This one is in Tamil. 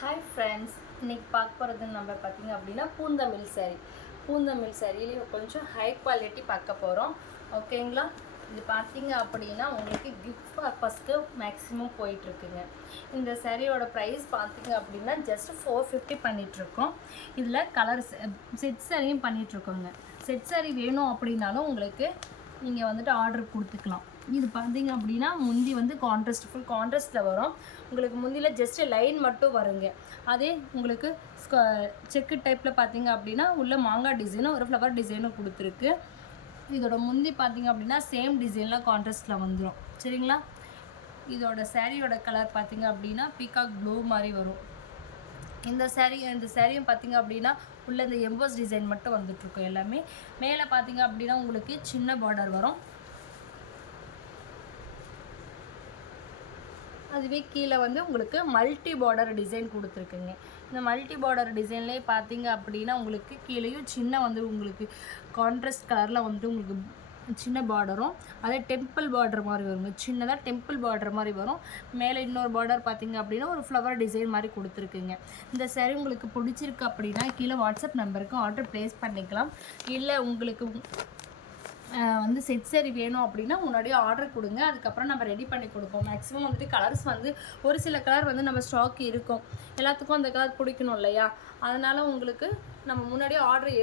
ஹாய் ஃப்ரெண்ட்ஸ், இன்றைக்கி பார்க்க போகிறது நம்ம பார்த்திங்க அப்படின்னா பூந்தமிழ் சாரியிலே கொஞ்சம் ஹை குவாலிட்டி பார்க்க போகிறோம். ஓகேங்களா? இது பார்த்திங்க அப்படின்னா உங்களுக்கு கிஃப்ட் பர்பஸ்க்கு மேக்ஸிமம் போயிட்டுருக்குங்க. இந்த சாரியோட ப்ரைஸ் பார்த்திங்க அப்படின்னா ஜஸ்ட் 450 பண்ணிகிட்ருக்கோம். இதில் கலர்ஸ் செட் சாரியும் பண்ணிகிட்ருக்கோங்க. செட் சாரி வேணும் அப்படின்னாலும் உங்களுக்கு நீங்கள் வந்துட்டு ஆர்டர் கொடுத்துக்கலாம். இது பார்த்திங்க அப்படின்னா முந்தி வந்து ஃபுல் கான்ட்ராஸ்ட்டில் வரும். உங்களுக்கு முந்தியில் ஜஸ்ட்டு லைன் மட்டும் வருங்க. அதே உங்களுக்கு செக்கு டைப்பில் பார்த்திங்க அப்படின்னா உள்ள மாங்காய் டிசைனும் ஒரு ஃப்ளவர் டிசைனும் கொடுத்துருக்கு. இதோட முந்தி பார்த்திங்க அப்படின்னா சேம் டிசைனில் கான்ட்ராஸ்ட்டில் வந்துடும். சரிங்களா? இதோட சாரியோட கலர் பார்த்திங்க அப்படின்னா பீகாக் ப்ளூ மாதிரி வரும். இந்த சாரியும் பார்த்திங்க அப்படின்னா உள்ள இந்த எம்போஸ் டிசைன் மட்டும் வந்துட்டுருக்கும். எல்லாமே மேலே பார்த்திங்க அப்படின்னா உங்களுக்கு சின்ன பார்டர் வரும். அதுவே கீழே வந்து உங்களுக்கு மல்டி பார்டர் டிசைன் கொடுத்துருக்குங்க. இந்த மல்டி பார்டர் டிசைன்லேயே பார்த்தீங்க அப்படின்னா உங்களுக்கு கீழேயும் சின்ன வந்து உங்களுக்கு கான்ட்ராஸ்ட் கலரில் வந்து உங்களுக்கு சின்ன பார்டரும் அதே டெம்பிள் பார்டர் மாதிரி வருங்க. சின்னதாக டெம்பிள் பார்டர் மாதிரி வரும். மேலே இன்னொரு பார்டர் பார்த்தீங்க அப்படின்னா ஒரு ஃப்ளவர் டிசைன் மாதிரி கொடுத்துருக்குங்க. இந்த சாரி உங்களுக்கு பிடிச்சிருக்கு அப்படின்னா கீழே வாட்ஸ்அப் நம்பருக்கு ஆர்டர் ப்ளேஸ் பண்ணிக்கலாம். இல்லை உங்களுக்கு வந்து செட் சாரி வேணும் அப்படின்னா முன்னாடியே ஆர்டர் கொடுங்க. அதுக்கப்புறம் நம்ம ரெடி பண்ணி கொடுப்போம். மேக்ஸிமம் வந்துட்டு கலர்ஸ் வந்து ஒரு சில கலர் வந்து நம்ம ஸ்டாக் இருக்கும். எல்லாத்துக்கும் அந்த கலர் பிடிக்கணும் இல்லையா? அதனால் உங்களுக்கு நம்ம முன்னாடியே ஆர்டர்